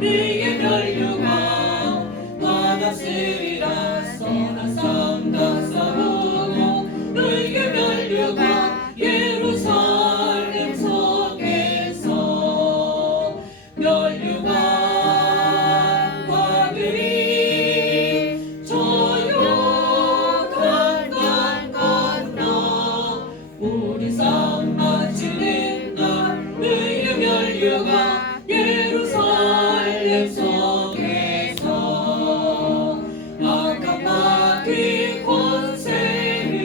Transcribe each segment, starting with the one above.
네게 면류가 받았으리라. 선한 삶다 싸우고 네게 면류가 예루살렘 성에서 면류관 과들이 저 요단강 건너 우리 삶 마치는 날 네게 면류가 예루살렘 성에서 악한 마귀 권세를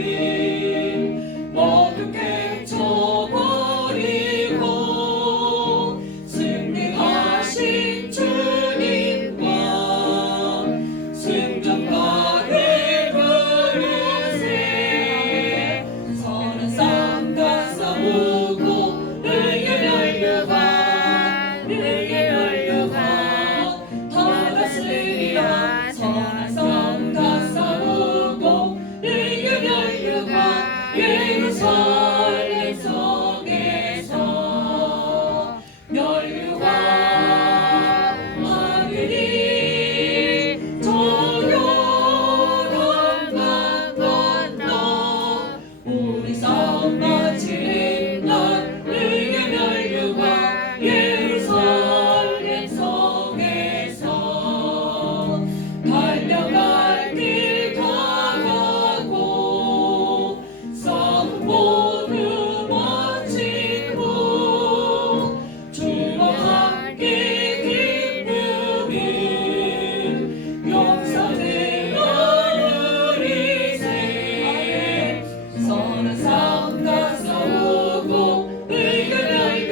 모두 깨쳐버리고 승리하신 주님과 승전가를 부르세. 선한 삶과 싸우고 의의 면류관 의의 면류관 받았으리라. 선한 삶과 싸우고 의의 면류관 예루살렘 성에서 면류관 하늘이 저 요단강 건너 우리 싸움 마치는 날 의의 면류관 예루살렘 성에서 달려갈 길 다 가고 싸움 모두 마치고 주와 함께 기쁨을 용서를 나누리세. 선한 삶과 싸우고 의의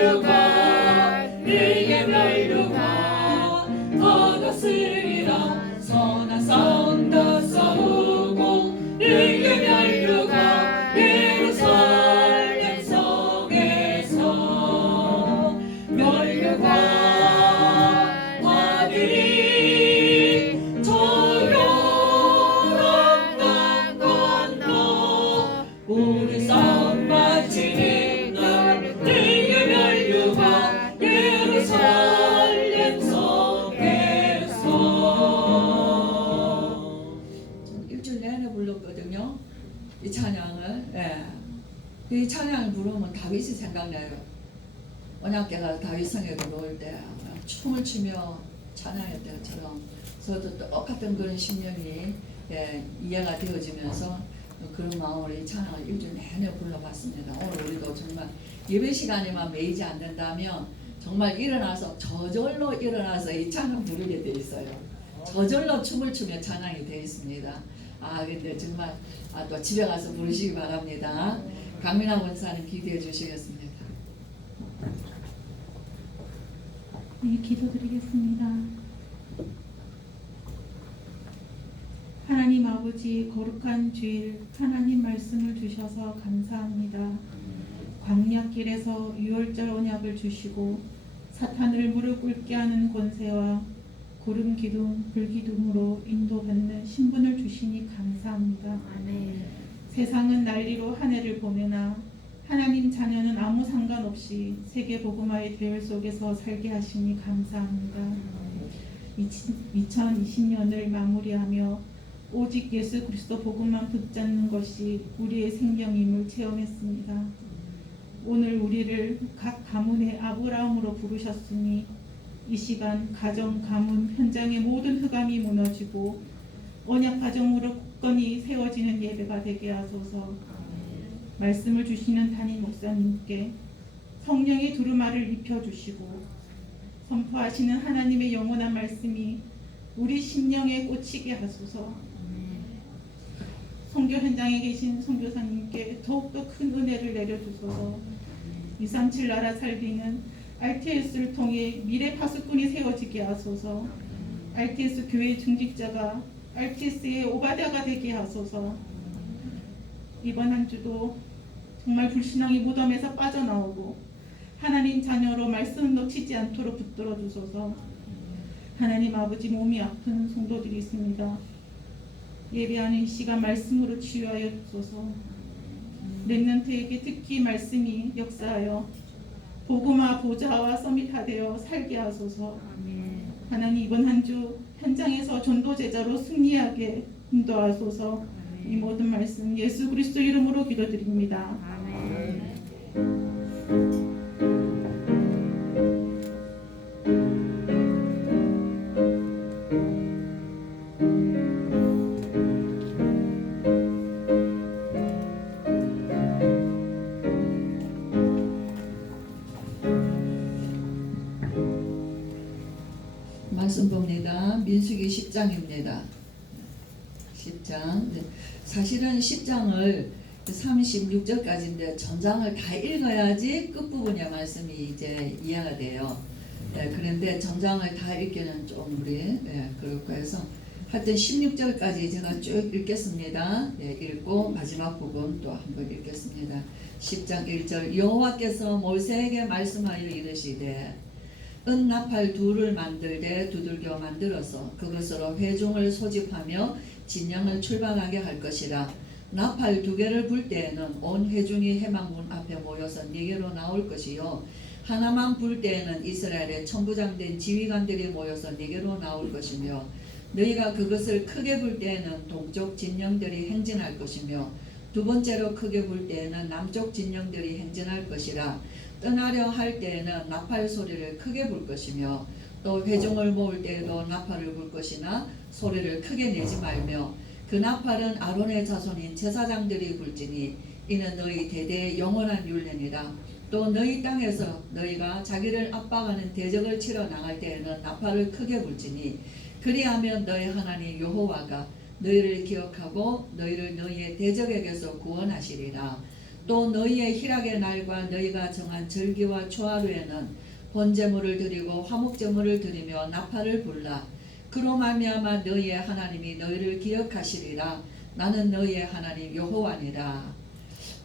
면류관 받았으리라. 선한 삶과 싸우고 의의 면류관 예루살렘 성에서 면류관 하늘이 저 요단강 건너 우리 싸움 마치는 날 의의 면류관 예루살렘 성에서. 일주일 내내 불렀거든요, 이 찬양을. 예. 이 찬양을 부르면 다윗이 생각나요. 언약궤가 다윗성에도 놓을 때 춤을 추며 찬양할 때처럼 저도 똑같은 그런 심령이 이해가 되어지면서 그런 마음으로 이 찬양을 일주일 내내 불러봤습니다. 오늘 우리도 정말 예배 시간에만 매이지 않는다면 정말 일어나서 저절로 일어나서 이 찬양 부르게 돼 있어요. 저절로 춤을 추며 찬양이 되어 있습니다. 근데 정말 또 집에 가서 부르시기 바랍니다. 강민아 권사님 기도해 주시겠습니다. 네, 기도드리겠습니다. 하나님 아버지, 거룩한 주일 하나님 말씀을 주셔서 감사합니다. 광야길에서 유월절 언약을 주시고 사탄을 무릎 꿇게 하는 권세와 구름 기둥, 불 기둥으로 인도받는 신분을 주시니 감사합니다. 아멘. 세상은 난리로 한 해를 보내나 하나님 자녀는 아무 상관없이 세계 복음화의 대열 속에서 살게 하시니 감사합니다. 2020년을 마무리하며 오직 예수 그리스도 복음만 붙잡는 것이 우리의 생명임을 체험했습니다. 오늘 우리를 각 가문의 아브라함으로 부르셨으니 이 시간 가정, 가문, 현장의 모든 흑암이 무너지고 언약 가정으로 굳건히 세워지는 예배가 되게 하소서. 말씀을 주시는 담임 목사님께 성령의 두루마를 입혀주시고 선포하시는 하나님의 영원한 말씀이 우리 심령에 꽂히게 하소서. 선교 현장에 계신 선교사님께 더욱더 큰 은혜를 내려주소서. 237 나라 살리는 RTS를 통해 미래 파수꾼이 세워지게 하소서. RTS 교회 중직자가 RTS의 오바댜가 되게 하소서. 이번 한 주도 정말 불신앙의 무덤에서 빠져나오고 하나님 자녀로 말씀 놓치지 않도록 붙들어 주소서. 하나님 아버지, 몸이 아픈 성도들이 있습니다. 예배하는 이 시간 말씀으로 치유하여 주소서. 렘넌트에게 특히 말씀이 역사하여 복음화 보좌와 서밋화되어 살게 하소서. 하나님 이번 한 주 현장에서 전도 제자로 승리하게 인도하소서. 이 모든 말씀 예수 그리스도 이름으로 기도드립니다. 말씀 봅니다. 민수기 10장입니다. 10장. 사실은 10장을 36절까지인데 전장을 다 읽어야지 끝부분의 말씀이 이제 이해가 돼요. 그런데 전장을 다 읽기는 좀 우리 그렇고 해서 하여튼 16절까지 제가 쭉 읽겠습니다. 읽고 마지막 부분 또 한번 읽겠습니다. 10장 1절 여호와께서 모세에게 말씀하여 이르시되 은나팔 둘을 만들되 두들겨 만들어서 그것으로 회중을 소집하며 진영을 출발하게 할 것이라. 나팔 두 개를 불 때에는 온 회중이 회막문 앞에 모여서 네게로 나올 것이요 하나만 불 때에는 이스라엘의 천부장된 지휘관들이 모여서 네게로 나올 것이며 너희가 그것을 크게 불 때에는 동쪽 진영들이 행진할 것이며 두 번째로 크게 불 때에는 남쪽 진영들이 행진할 것이라. 떠나려 할 때에는 나팔 소리를 크게 불 것이며 또 회중을 모을 때에도 나팔을 불 것이나 소리를 크게 내지 말며 그 나팔은 아론의 자손인 제사장들이 불지니 이는 너희 대대의 영원한 율례니라. 또 너희 땅에서 너희가 자기를 압박하는 대적을 치러 나갈 때에는 나팔을 크게 불지니 그리하면 너희 하나님 여호와가 너희를 기억하고 너희를 너희의 대적에게서 구원하시리라. 또 너희의 희락의 날과 너희가 정한 절기와 초하루에는 번제물을 드리고 화목제물을 드리며 나팔을 불라. 그로 말미암아 너희의 하나님이 너희를 기억하시리라. 나는 너희의 하나님 여호와니라.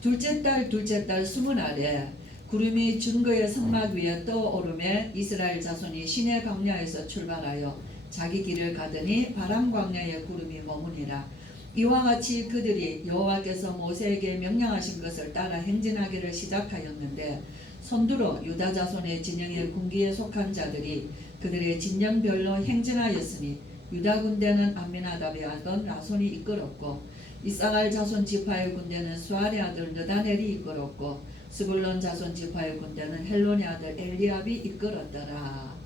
둘째 달 20알에 구름이 증거의 성막 위에 떠오르매 이스라엘 자손이 시내 광야에서 출발하여 자기 길을 가더니 바람 광야에 구름이 머무니라. 이와 같이 그들이 여호와께서 모세에게 명령하신 것을 따라 행진하기를 시작하였는데 손두로 유다 자손의 진영의 군기에 속한 자들이 그들의 진영별로 행진하였으니 유다 군대는 암미나답의 아들 라손이 이끌었고 이사갈 자손 지파의 군대는 수알의 아들 느다넬이 이끌었고 스불론 자손 지파의 군대는 헬론의 아들 엘리압이 이끌었더라.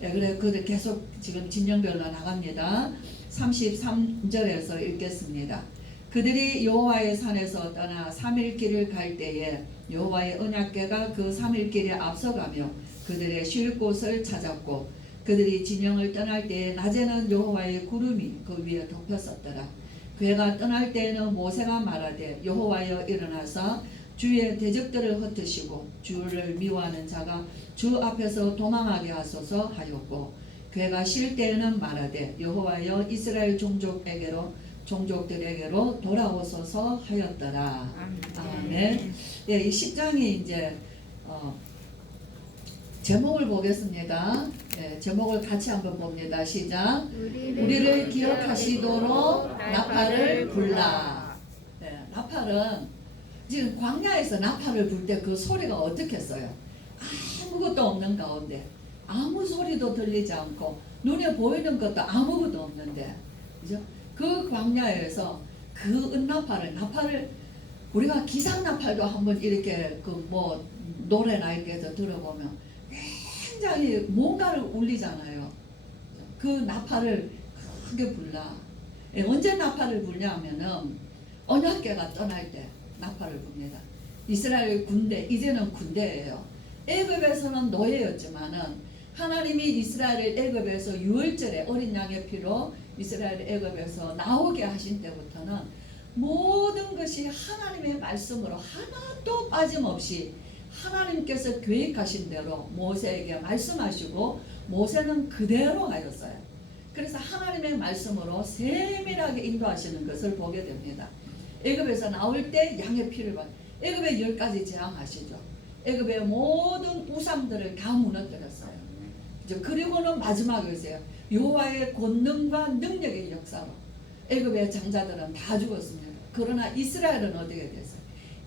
그래 그들 계속 지금 진영별로 나갑니다. 33절에서 읽겠습니다. 그들이 여호와의 산에서 떠나 3일 길을 갈 때에 여호와의 언약궤가 그 3일 길에 앞서가며 그들의 쉴 곳을 찾았고 그들이 진영을 떠날 때에 낮에는 여호와의 구름이 그 위에 덮였었더라. 궤가 떠날 때에는 모세가 말하되 여호와여 일어나사 주의 대적들을 흩으시고 주를 미워하는 자가 주 앞에서 도망하게 하소서 하였고 궤가 쉴 때에는 말하되 여호와여 이스라엘 종족들에게로 돌아오소서 하였더라. 아멘. 이 10장이 이제 제목을 보겠습니다. 제목을 같이 한번 봅니다. 시작. 우리를 기억하시도록 나팔을 불라. 나팔은 지금 광야에서 나팔을 불 때 그 소리가 어떻겠어요? 아무것도 없는 가운데 아무 소리도 들리지 않고 눈에 보이는 것도 아무것도 없는데 그죠? 그 광야에서 그 나팔을 우리가 기상나팔도 한번 이렇게 그 뭐 노래나 이렇게 해서 들어보면 굉장히 뭔가를 울리잖아요. 그 나팔을 크게 불라. 언제 나팔을 불냐면은 언약궤가 떠날 때 나팔을 붑니다. 이스라엘 군대, 이제는 군대예요. 애굽에서는 노예였지만은 하나님이 이스라엘을 애굽에서 유월절에 어린 양의 피로 이스라엘 애굽에서 나오게 하신 때부터는 모든 것이 하나님의 말씀으로 하나도 빠짐없이 하나님께서 계획하신 대로 모세에게 말씀하시고 모세는 그대로 하였어요. 그래서 하나님의 말씀으로 세밀하게 인도하시는 것을 보게 됩니다. 애굽에서 나올 때 양의 피를 애굽의 10가지 재앙하시죠. 애굽의 모든 우상들을 다 무너뜨렸어요. 그리고는 마지막이었어요. 여호와의 권능과 능력의 역사로 애굽의 장자들은 다 죽었습니다. 그러나 이스라엘은 어떻게 됐어요?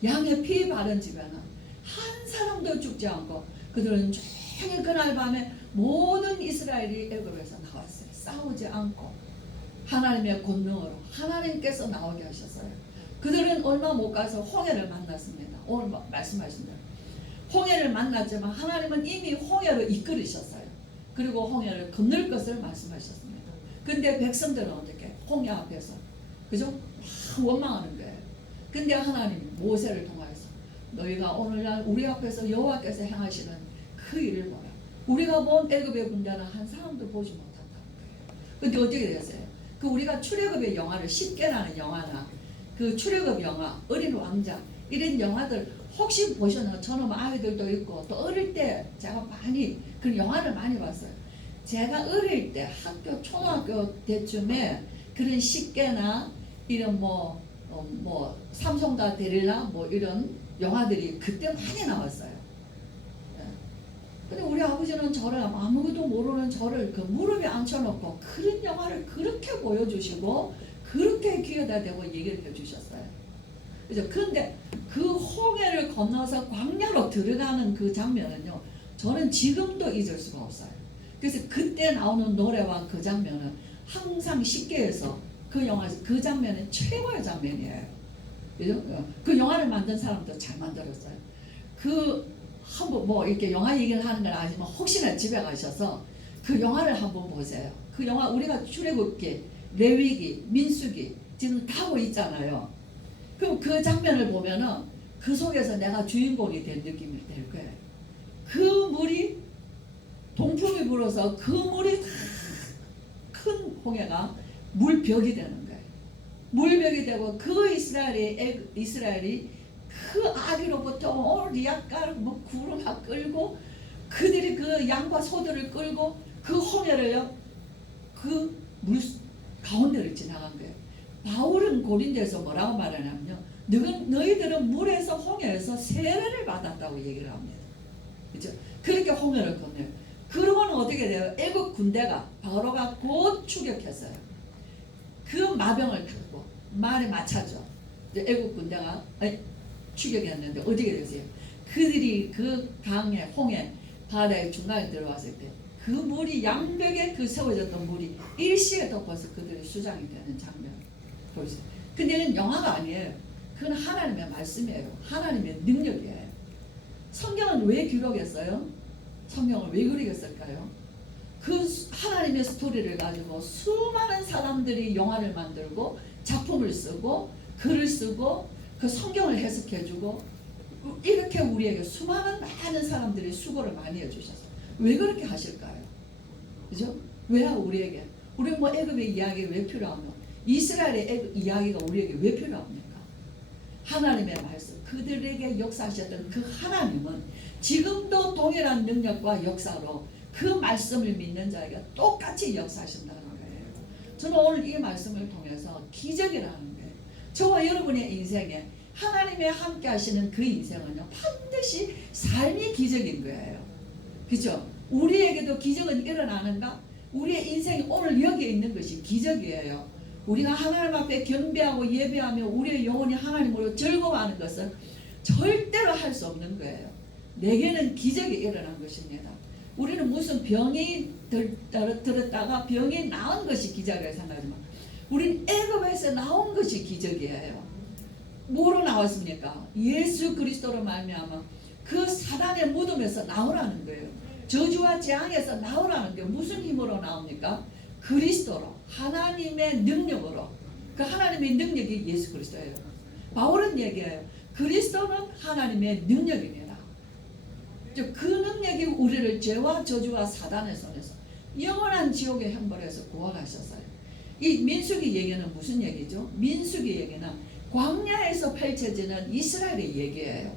양의 피 바른 집에는 한 사람도 죽지 않고 그들은 종일 그날 밤에 모든 이스라엘이 애굽에서 나왔어요. 싸우지 않고 하나님의 권능으로 하나님께서 나오게 하셨어요. 그들은 얼마 못 가서 홍해를 만났습니다. 오늘 말씀하신 대로 홍해를 만났지만 하나님은 이미 홍해로 이끌으셨어요. 그리고 홍해를 건널 것을 말씀하셨습니다. 근데 백성들은 어떻게? 홍해 앞에서 그죠? 막 원망하는 거예요. 근데 하나님이 모세를 통하여서 너희가 오늘날 우리 앞에서 여호와께서 행하시는 그 일을 보라. 우리가 본 애굽의 군대는 한 사람도 보지 못한다는 거예요. 근데 어떻게 됐어요? 그 우리가 출애굽의 영화를 쉽게라는 영화나 그 출애굽 영화, 어린 왕자 이런 영화들 혹시 보셨나요? 저는 아이들도 있고 또 어릴 때 제가 많이 그 영화를 많이 봤어요. 제가 어릴 때 학교 초등학교 때쯤에 그런 십계나 이런 뭐 삼성과 데릴라 뭐 이런 영화들이 그때 많이 나왔어요. 근데 우리 아버지는 저를 아무것도 모르는 저를 그 무릎에 앉혀놓고 그런 영화를 그렇게 보여주시고 그렇게 귀에다 대고 얘기를 해주셨어요. 그죠? 그런데 그 홍해를 건너서 광야로 들어가는 그 장면은요, 저는 지금도 잊을 수가 없어요. 그래서 그때 나오는 노래와 그 장면은 항상 십계에서 그 영화에서 그 장면은 최고의 장면이에요. 그죠? 그 영화를 만든 사람도 잘 만들었어요. 그 한번 뭐 이렇게 영화 얘기를 하는 건 아니지만 혹시나 집에 가셔서 그 영화를 한번 보세요. 그 영화 우리가 출애굽기, 레위기, 민수기 지금 다 하고 있잖아요. 그럼 그 장면을 보면은 그 속에서 내가 주인공이 된 느낌이 될 거예요. 그 물이 동풍이 불어서 그 물이 큰 홍해가 물벽이 되는 거예요. 물벽이 되고 그 이스라엘이 그 아기로부터 오늘 약간 뭐 구름을 끌고 그들이 그 양과 소들을 끌고 그 홍해를요 그 물 가운데를 지나간 거예요. 바울은 고린도에서 뭐라고 말하냐면요, 너희들은 물에서 홍해에서 세례를 받았다고 얘기를 합니다. 그렇죠? 그렇게 홍해를 건너요. 그러고는 어떻게 돼요? 애국 군대가 바로가 곧 추격했어요. 그 마병을 타고 말에 맞춰죠. 애국 군대가 추격했는데 어떻게 되세요? 그들이 그 강에 홍해 바다의 중간에 들어왔을 때 그 물이 양벽에 그 세워졌던 물이 일시에 덮어서 그들의 수장이 되는 장면 보이세요? 근데는 영화가 아니에요. 그건 하나님의 말씀이에요. 하나님의 능력이에요. 성경은 왜 기록했어요? 성경을 왜 그리겠을까요? 그 하나님의 스토리를 가지고 수많은 사람들이 영화를 만들고 작품을 쓰고 글을 쓰고 그 성경을 해석해주고 이렇게 우리에게 수많은 많은 사람들이 수고를 많이 해주셨어요. 왜 그렇게 하실까요? 그죠? 왜 우리에게? 우리 뭐 애굽의 이야기 왜 필요하며 이스라엘의 애굽 이야기가 우리에게 왜 필요합니까? 하나님의 말씀, 그들에게 역사하셨던 그 하나님은 지금도 동일한 능력과 역사로 그 말씀을 믿는 자에게 똑같이 역사하신다는 거예요. 저는 오늘 이 말씀을 통해서 기적이라는 거예요. 저와 여러분의 인생에 하나님의 함께 하시는 그 인생은요 반드시 삶이 기적인 거예요. 그죠? 우리에게도 기적은 일어나는가? 우리의 인생이 오늘 여기에 있는 것이 기적이에요. 우리가 하나님 앞에 경배하고 예배하며 우리의 영혼이 하나님으로 즐거워하는 것은 절대로 할 수 없는 거예요. 내게는 기적이 일어난 것입니다. 우리는 무슨 병이 들었다가 병이 나은 것이 기적이라고 생각하지만 우리는 애굽에서 나온 것이 기적이에요. 뭐로 나왔습니까? 예수 그리스도로 말미암아 그 사단의 무덤에서 나오라는 거예요. 저주와 재앙에서 나오라는 게 무슨 힘으로 나옵니까? 그리스도로, 하나님의 능력으로. 그 하나님의 능력이 예수 그리스도예요. 바울은 얘기해요. 그리스도는 하나님의 능력입니다. 그 능력이 우리를 죄와 저주와 사단의 손에서 영원한 지옥의 형벌에서 구원하셨어요. 이 민수기 얘기는 무슨 얘기죠? 민수기 얘기는 광야에서 펼쳐지는 이스라엘의 얘기예요.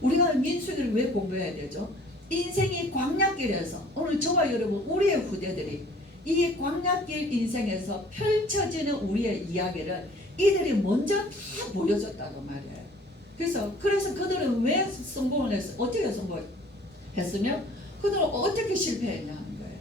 우리가 민수기를 왜 공부해야 되죠? 인생이 광야길에서 오늘 저와 여러분 우리의 후대들이 이 광야길 인생에서 펼쳐지는 우리의 이야기를 이들이 먼저 다 보여줬다고 말이에요. 그래서 그들은 왜 성공을 했어? 어떻게 성공했으며 그들은 어떻게 실패했냐 하는 거예요.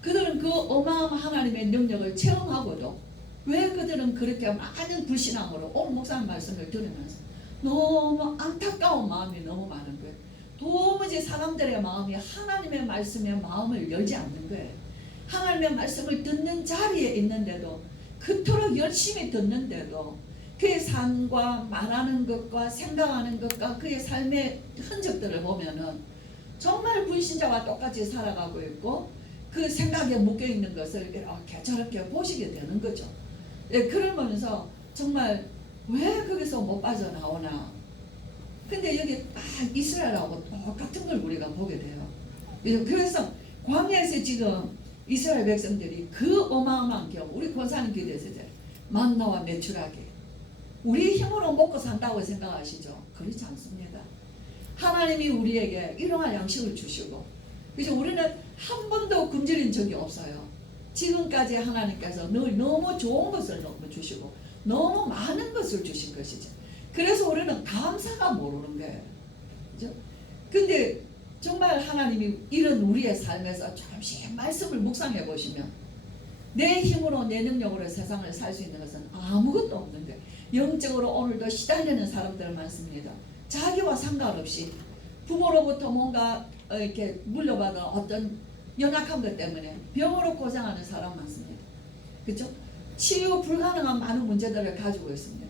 그들은 그 어마어마한 하나님의 능력을 체험하고도 왜 그들은 그렇게 많은 불신앙으로 오늘 목사님 말씀을 들으면서 너무 안타까운 마음이 너무 많은 거예요. 도무지 사람들의 마음이 하나님의 말씀에 마음을 열지 않는 거예요. 하나님의 말씀을 듣는 자리에 있는데도, 그토록 열심히 듣는데도 그의 삶과 말하는 것과 생각하는 것과 그의 삶의 흔적들을 보면은 정말 불신자와 똑같이 살아가고 있고, 그 생각에 묶여 있는 것을 이렇게 저렇게 보시게 되는 거죠. 예, 그러면서 정말 왜 거기서 못 빠져나오나. 근데 여기 이스라엘하고 똑같은 걸 우리가 보게 돼요. 그래서 광야에서 지금 이스라엘 백성들이 그 어마어마한 경우, 우리 권사님 기도했을 때 만나와 메추라기, 우리 힘으로 먹고 산다고 생각하시죠? 그렇지 않습니다. 하나님이 우리에게 일용할 양식을 주시고, 그래서 우리는 한 번도 굶주린 적이 없어요. 지금까지 하나님께서 늘 너무 좋은 것을 너무 주시고 너무 많은 것을 주신 것이죠. 그래서 우리는 감사가 모르는 거예요. 그죠? 근데 정말 하나님이 이런 우리의 삶에서 잠시 말씀을 묵상해 보시면, 내 힘으로 내 능력으로 세상을 살 수 있는 것은 아무것도 없는 거예요. 영적으로 오늘도 시달리는 사람들 많습니다. 자기와 상관없이 부모로부터 뭔가 이렇게 물려받은 어떤 연약한 것 때문에 병으로 고생하는 사람 많습니다. 그렇죠? 치유 불가능한 많은 문제들을 가지고 있습니다.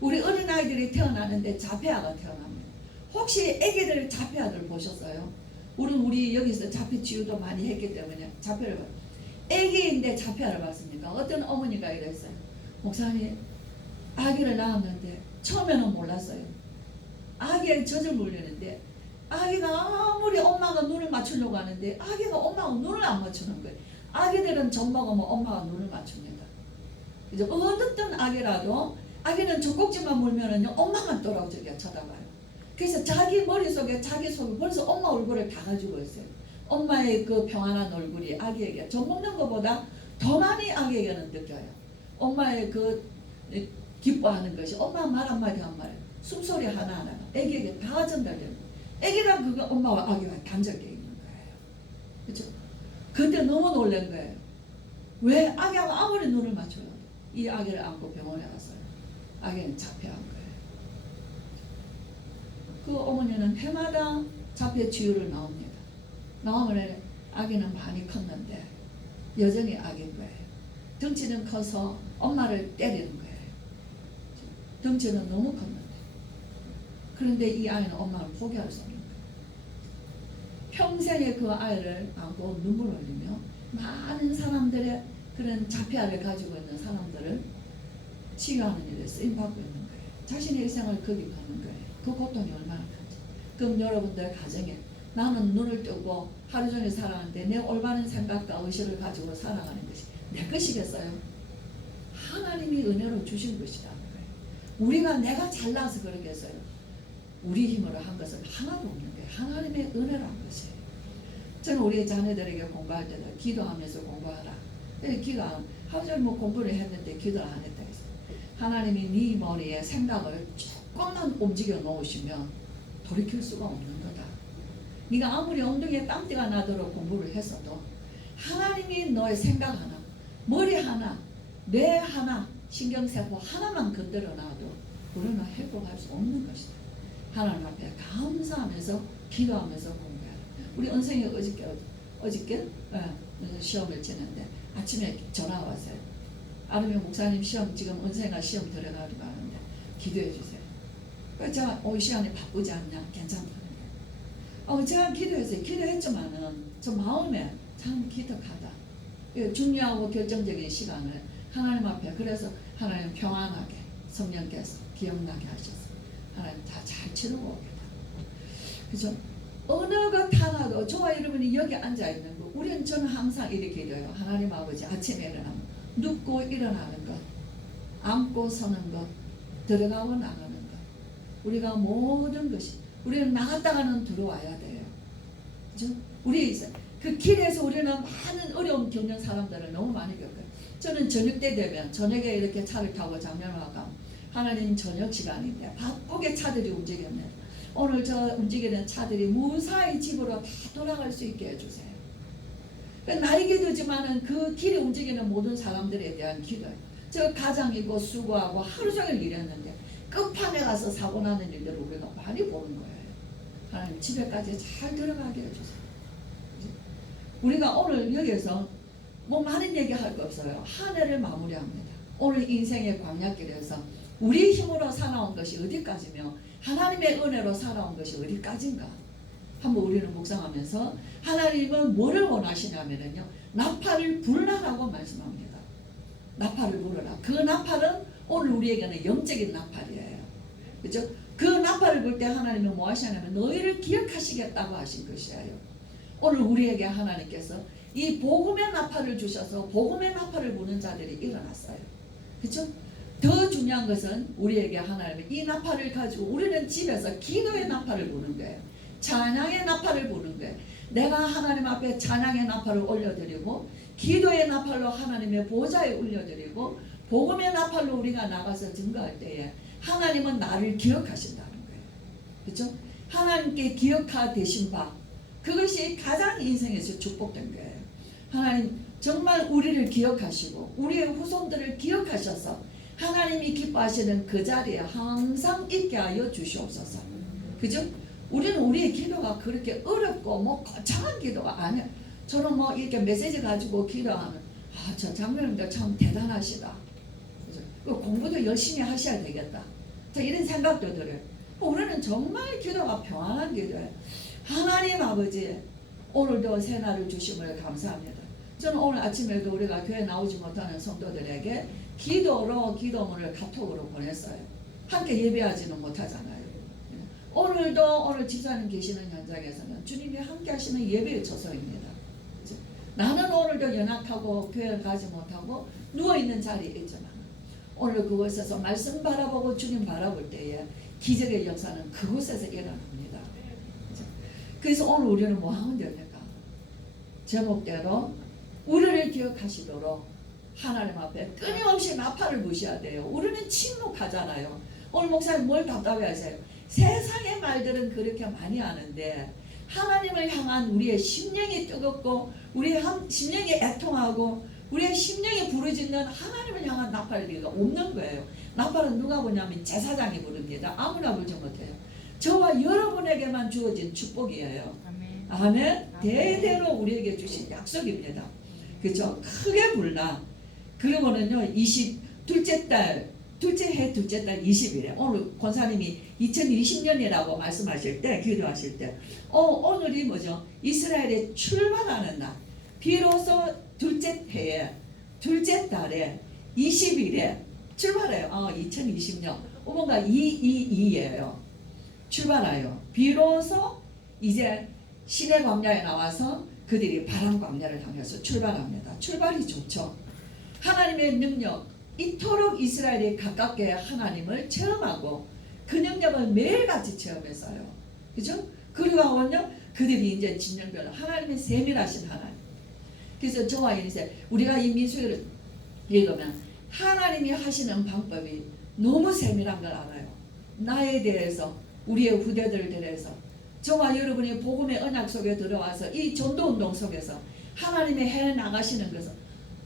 우리 어린아이들이 태어나는데 자폐아가 태어납니다. 혹시 애기들 자폐아들 보셨어요? 우리 여기서 자폐 치유도 많이 했기 때문에 자폐를 봤어요. 애기인데 자폐아를 봤습니까? 어떤 어머니가 이랬어요. 목사님, 아기를 낳았는데 처음에는 몰랐어요. 아기에 젖을 물리는데 아기가 아무리 엄마가 눈을 맞추려고 하는데 아기가 엄마가 눈을 안 맞추는 거예요. 아기들은 젖 먹으면 엄마가 눈을 맞춥니다. 이제 어떤 아기라도 아기는 젖꼭지만 물면은요 엄마만 떨어지게 쳐다봐요. 그래서 자기 머릿속에 자기 속에 벌써 엄마 얼굴을 다 가지고 있어요. 엄마의 그 평안한 얼굴이 아기에게 젖 먹는 것보다 더 많이 아기에게는 느껴요. 엄마의 그 기뻐하는 것이 엄마 말 한마디 한마디, 숨소리 하나하나가 아기에게 다 전달되고, 아기랑 그거 엄마와 아기가 단절되어 있는 거예요. 그렇죠? 그때 너무 놀란 거예요. 왜 아기가 아무리 눈을 맞춰도 이 아기를 안고 병원에 갔어요. 아기는 자폐한 거예요. 그 어머니는 해마다 자폐 치유를 나옵니다. 나오면 아기는 많이 컸는데 여전히 아기인 거예요. 덩치는 커서 엄마를 때리는 거예요. 덩치는 너무 컸는데. 그런데 이 아이는 엄마를 포기할 수 없는 거예요. 평생에 그 아이를 안고 눈물 흘리며 많은 사람들의 그런 자폐아를 가지고 있는 사람들을 치유하는 일에 쓰임받고 있는 거예요. 자신의 일생을 거기 거는 거예요. 그 고통이 얼마나 큰지. 그럼 여러분들 가정에 나는 눈을 뜨고 하루 종일 살아가는데 내 올바른 생각과 의식을 가지고 살아가는 것이 내 것이겠어요? 하나님이 은혜로 주신 것이라는 거예요. 우리가 내가 잘나서 그러겠어요? 우리 힘으로 한 것은 하나도 없는 거예요. 하나님의 은혜라는 것이에요. 저는 우리 자녀들에게 공부할 때도 기도하면서 공부하라. 하루 종일 공부를 했는데 기도를 안 했다 했어요. 하나님이 네 머리에 생각을 조금만 움직여 놓으시면 돌이킬 수가 없는 거다. 네가 아무리 엉덩이에 땀띠가 나도록 공부를 했어도 하나님이 너의 생각 하나, 머리 하나, 뇌 하나, 신경세포 하나만 건드려 놔도 우리는 회복할 수 없는 것이다. 하나님 앞에 감사하면서 기도하면서 공부해라. 우리 은생이 어저께 시험을 치는데 아침에 전화 왔어요. 아르미 목사님 시험 지금 은생아 시험 들어가기로 하는데 기도해 주세요. 그래서 제가 이 시간에 바쁘지 않냐? 괜찮다는 거예요. 제가 기도했어요. 기도했지만은 저 마음에 참 기특하다. 중요하고 결정적인 시간을 하나님 앞에, 그래서 하나님 평안하게 성령께서 기억나게 하셨어요. 하나님 다 잘 치르고 오겠다. 그죠? 어느 것 하나도, 저와 여러분이 여기 앉아 있는 거, 저는 항상 이렇게 기도해요. 하나님 아버지, 아침에 일어나면 눕고 일어나는 것, 앉고 서는 것, 들어가고 나가는 것, 우리가 모든 것이, 우리는 나갔다가는 들어와야 돼요. 그죠? 우리 그 길에서 우리는 많은 어려움 겪는 사람들을 너무 많이 겪어요. 저는 저녁 때 되면, 저녁에 이렇게 차를 타고 장면을 가면 하나님 저녁 시간인데 바쁘게 차들이 움직였네요. 오늘 저 움직이는 차들이 무사히 집으로 다 돌아갈 수 있게 해주세요. 나의 기도지만은 그 길에 움직이는 모든 사람들에 대한 기도예요. 저 가장이고 수고하고 하루 종일 일했는데 끝판에 가서 사고 나는 일들을 우리가 많이 보는 거예요. 하나님 집에까지 잘 들어가게 해주세요. 우리가 오늘 여기에서 뭐 많은 얘기할 거 없어요. 한 해를 마무리합니다. 오늘 인생의 광야길에서 우리 힘으로 살아온 것이 어디까지며 하나님의 은혜로 살아온 것이 어디까지인가 한번 우리는 묵상하면서 하나님은 뭐를 원하시냐면요 나팔을 불라라고 말씀합니다. 나팔을 불어라. 그 나팔은 오늘 우리에게는 영적인 나팔이에요. 그죠? 그 나팔을 불 때 하나님은 뭐 하시냐면 너희를 기억하시겠다고 하신 것이에요. 오늘 우리에게 하나님께서 이 복음의 나팔을 주셔서 복음의 나팔을 부는 자들이 일어났어요. 그렇죠? 더 중요한 것은 우리에게 하나님의 이 나팔을 가지고 우리는 집에서 기도의 나팔을 부는 거예요. 찬양의 나팔을 부는 거예요. 내가 하나님 앞에 찬양의 나팔을 올려드리고 기도의 나팔로 하나님의 보좌에 올려드리고 복음의 나팔로 우리가 나가서 증거할 때에 하나님은 나를 기억하신다는 거예요. 그렇죠? 하나님께 기억되신 바 그것이 가장 인생에서 축복된 거예요. 하나님 정말 우리를 기억하시고 우리의 후손들을 기억하셔서 하나님이 기뻐하시는 그 자리에 항상 있게 하여 주시옵소서. 그죠? 우리는 우리의 기도가 그렇게 어렵고 뭐 거창한 기도가 아니야. 저는 뭐 이렇게 메시지 가지고 기도하면 저 장로님들 참 대단하시다. 그죠? 공부도 열심히 하셔야 되겠다. 이런 생각도 들어요. 우리는 정말 기도가 평안한 기도예요. 하나님 아버지 오늘도 새날을 주심을 감사합니다. 저는 오늘 아침에도 우리가 교회 나오지 못하는 성도들에게 기도로 기도문을 카톡으로 보냈어요. 함께 예배하지는 못하잖아요. 오늘도 오늘 집사님 계시는 현장에서는 주님이 함께 하시는 예배의 초소입니다. 나는 오늘도 연약하고 교회 가지 못하고 누워있는 자리에 있지만 오늘 그곳에서 말씀 바라보고 주님 바라볼 때에 기적의 역사는 그곳에서 일어납니다. 그래서 오늘 우리는 뭐 하면 됩니까? 제목대로 우리를 기억하시도록 하나님 앞에 끊임없이 나팔을 부셔야 돼요. 우리는 침묵하잖아요. 오늘 목사님 뭘 답답해 하세요? 세상의 말들은 그렇게 많이 하는데 하나님을 향한 우리의 심령이 뜨겁고 우리의 심령이 애통하고 우리의 심령이 부르짖는 하나님을 향한 나팔이 없는 거예요. 나팔은 누가 부냐면 제사장이 부릅니다. 아무나 불지 못해요. 저와 여러분에게만 주어진 축복이에요. 아멘. 대대로 우리에게 주신 약속입니다. 그죠? 크게 불나. 그러면은요, 둘째 해 둘째 달 20일에 오늘 권사님이 2020년이라고 말씀하실 때, 기도하실 때, 오늘이 뭐죠? 이스라엘의 출발하는 날. 비로소 둘째 해에, 둘째 달에 20일에 출발해요. 2020년. 뭔가 222예요. 출발해요. 비로소 이제 시내 광야에 나와서 그들이 바람 광야를 향해서 출발합니다. 출발이 좋죠. 하나님의 능력, 이토록 이스라엘이 가깝게 하나님을 체험하고 그 능력을 매일같이 체험했어요. 그죠? 그리고는요, 그들이 이제 진영별로 하나님의 세밀하신 하나님. 그래서 저와 이제 우리가 이 민수기를 읽으면 하나님이 하시는 방법이 너무 세밀한 걸 알아요. 나에 대해서, 우리의 후대들에 대해서, 저와 여러분이 복음의 언약 속에 들어와서 이 전도운동 속에서 하나님의 해 나가시는 것은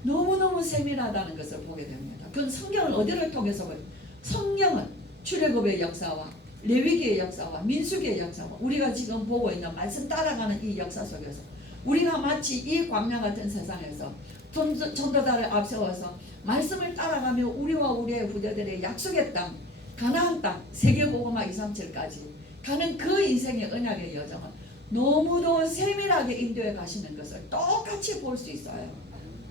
너무너무 세밀하다는 것을 보게 됩니다. 그건 성경을 어디를 통해서 봐요? 성경은 출애굽의 역사와 레위기의 역사와 민수기의 역사와 우리가 지금 보고 있는 말씀 따라가는 이 역사 속에서 우리가 마치 이 광야 같은 세상에서 전도자를 앞세워서 말씀을 따라가며 우리와 우리의 후대들의 약속의 땅, 가나안 땅, 세계복음화 237까지 가는 그 인생의 언약의 여정을 너무도 세밀하게 인도해 가시는 것을 똑같이 볼 수 있어요.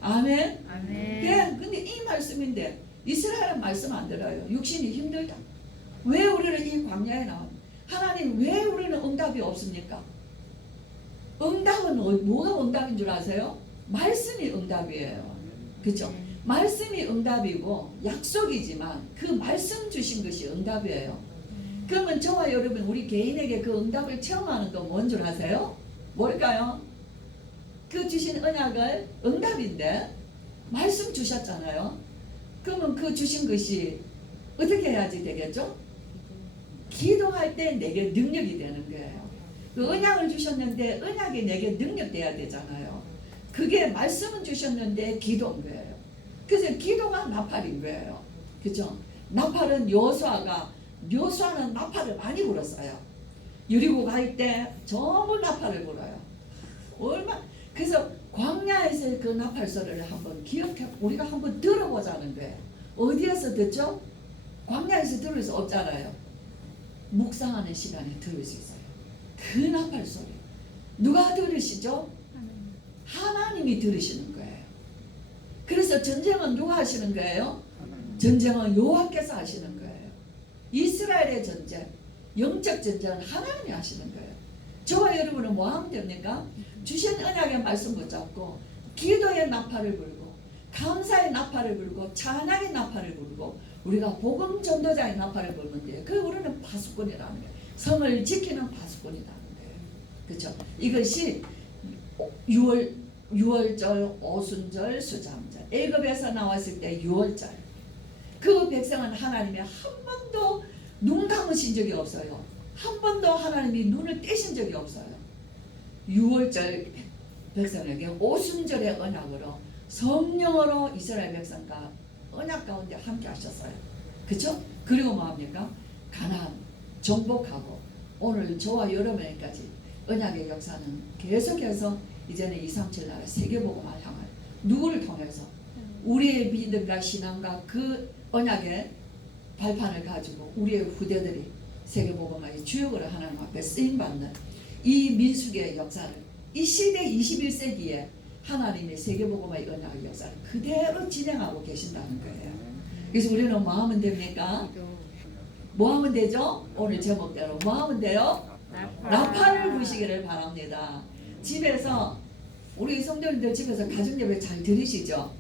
아멘. 아멘. 네, 근데 이 말씀인데 이스라엘은 말씀 안 들어요. 육신이 힘들다. 왜 우리는 이 광야에 나와? 하나님 왜 우리는 응답이 없습니까? 응답은 뭐가 응답인 줄 아세요? 말씀이 응답이에요. 그렇죠? 말씀이 응답이고 약속이지만 그 말씀 주신 것이 응답이에요. 그러면 저와 여러분 우리 개인에게 그 응답을 체험하는 건 뭔 줄 아세요? 뭘까요? 그 주신 언약을 응답인데 말씀 주셨잖아요. 그러면 그 주신 것이 어떻게 해야지 되겠죠? 기도할 때 내게 능력이 되는 거예요. 그 언약을 주셨는데 언약이 내게 능력돼야 되잖아요. 그게 말씀은 주셨는데 기도인 거예요. 그래서 기도가 나팔인 거예요. 그죠? 나팔은 여호수아는 나팔을 많이 불었어요. 여리고 갈 때 전부 나팔을 불어요. 그래서 광야에서의 그 나팔 소리를 한번 기억해, 우리가 한번 들어보자는 거예요. 어디에서 듣죠? 광야에서 들을 수 없잖아요. 묵상하는 시간에 들을 수 있어요. 그 나팔 소리. 누가 들으시죠? 하나님이 들으시는 거예요. 그래서 전쟁은 누가 하시는 거예요? 전쟁은 여호와께서 하시는 거예요. 이스라엘의 전쟁, 영적 전쟁은 하나님이 하시는 거예요. 저와 여러분은 뭐 하면 됩니까? 주신 언약의 말씀 붙잡고 기도의 나팔을 불고 감사의 나팔을 불고 찬양의 나팔을 불고 우리가 복음 전도자의 나팔을 불면 돼요. 그 우리는 파수꾼이라는 거예요. 성을 지키는 파수꾼이라는 거예요. 그렇죠? 이것이 6월절, 오순절, 수장절, 애굽에서 나왔을 때 6월절, 그 백성은 하나님이 한 번도 눈 감으신 적이 없어요. 한 번도 하나님이 눈을 떼신 적이 없어요. 6월절 백성에게 오순절의 언약으로 성령으로 이스라엘 백성과 언약 가운데 함께 하셨어요. 그렇죠? 그리고 뭐합니까? 가나안 정복하고 오늘 저와 여러분까지 언약의 역사는 계속해서 이제는 237 나라 세계복음을 향하여 누구를 통해서 우리의 믿음과 신앙과 그 언약의 발판을 가지고 우리의 후대들이 세계복음의 주역으로 하나님 앞에 쓰임받는 이 민수기의 역사를 이 시대 21세기에 하나님의 세계복음의 언약의 역사를 그대로 진행하고 계신다는 거예요. 그래서 우리는 뭐 하면 됩니까? 뭐 하면 되죠? 오늘 제목대로 뭐 하면 돼요? 나팔을 부시기를 바랍니다. 집에서 우리 성도님들 집에서 가정예배 잘 들으시죠?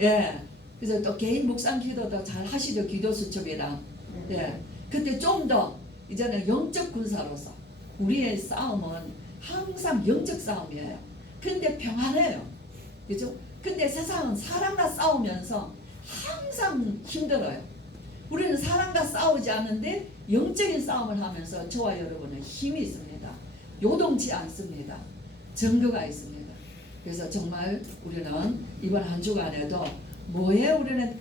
예. 그래서 또 개인 묵상 기도도 잘 하시죠. 기도 수첩이랑. 예. 그때 좀 더 이제는 영적 군사로서 우리의 싸움은 항상 영적 싸움이에요. 근데 평안해요. 그죠? 근데 세상은 사람과 싸우면서 항상 힘들어요. 우리는 사람과 싸우지 않는데 영적인 싸움을 하면서 저와 여러분은 힘이 있습니다. 요동치 않습니다. 증거가 있습니다. 그래서 정말 우리는 이번 한 주간에도 뭐에 우리는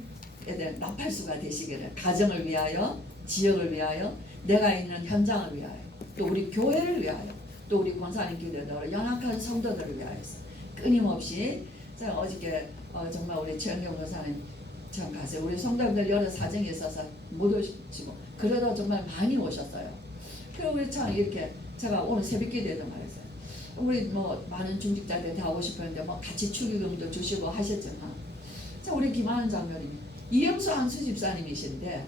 나팔수가 되시기를, 가정을 위하여, 지역을 위하여, 내가 있는 현장을 위하여, 또 우리 교회를 위하여, 또 우리 권사님 기도로 연약한 성도들을 위하여서 끊임없이 제가 어저께 정말 우리 최영경 권사님 참 가세요. 우리 성도님들 여러 사정이 있어서 못 오시고 그래도 정말 많이 오셨어요. 그리고 우리 참 이렇게 제가 오늘 새벽 기도에도 말했어요. 우리 뭐 많은 중직자들 다 오고 싶었는데 뭐 같이 축의금도 주시고 하셨지만 자 우리 김하은 장로님이 이영수 안수 집사님이신데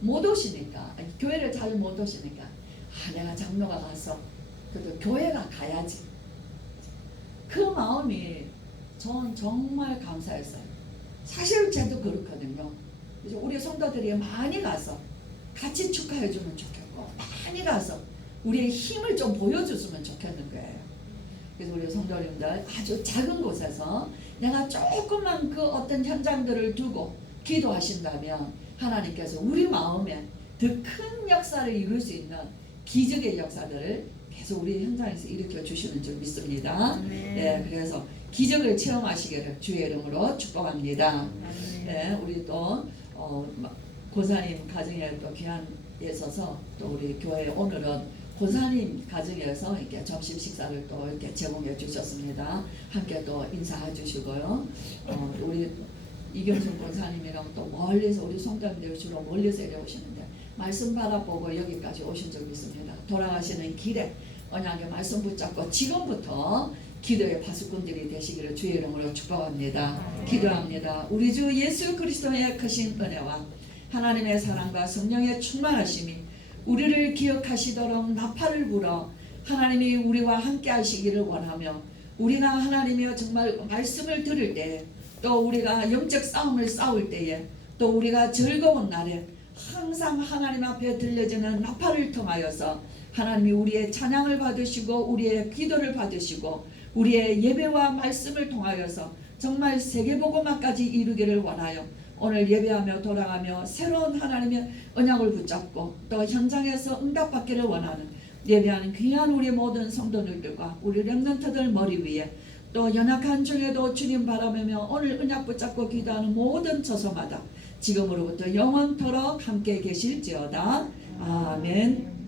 못 오시니까 교회를 잘 못 오시니까 내가 장로가 가서 그래도 교회가 가야지. 그 마음이 전 정말 감사했어요. 사실 저도 그렇거든요. 그래서 우리 성도들이 많이 가서 같이 축하해 주면 좋겠고 많이 가서 우리의 힘을 좀 보여줬으면 좋겠는 거예요. 그래서 우리 성도님들 아주 작은 곳에서 내가 조금만 그 어떤 현장들을 두고 기도하신다면 하나님께서 우리 마음에 더 큰 역사를 이룰 수 있는 기적의 역사들을 계속 우리 현장에서 일으켜 주시는 줄 믿습니다. 예, 그래서 기적을 체험하시기를 주의 이름으로 축복합니다. 예, 우리 또 고사님 가정에 또 귀한 예 서서 또 우리 교회 오늘은 고사님 가정에서 이렇게 점심 식사를 또 이렇게 제공해 주셨습니다. 함께 또 인사해 주시고요. 우리 이경순 권사님이랑 또 멀리서 우리 성도님들 주로 멀리서 내려오시는데 말씀 바라보고 여기까지 오신 적 있습니다. 돌아가시는 길에 언약의 말씀 붙잡고 지금부터 기도의 파수꾼들이 되시기를 주의 이름으로 축복합니다. 기도합니다. 우리 주 예수 그리스도의 크신 은혜와 하나님의 사랑과 성령의 충만하심이 우리를 기억하시도록 나팔을 불어 하나님이 우리와 함께 하시기를 원하며 우리가 하나님의 정말 말씀을 들을 때 또 우리가 영적 싸움을 싸울 때에 또 우리가 즐거운 날에 항상 하나님 앞에 들려지는 나팔을 통하여서 하나님이 우리의 찬양을 받으시고 우리의 기도를 받으시고 우리의 예배와 말씀을 통하여서 정말 세계복음화까지 이루기를 원하여 오늘 예배하며 돌아가며 새로운 하나님의 언약을 붙잡고 또 현장에서 응답받기를 원하는 예배하는 귀한 우리 모든 성도들과 우리 렘넌트들 머리 위에 또 연약한 중에도 주님 바라보며 오늘 언약 붙잡고 기도하는 모든 처소마다 지금으로부터 영원토록 함께 계실지어다. 아멘.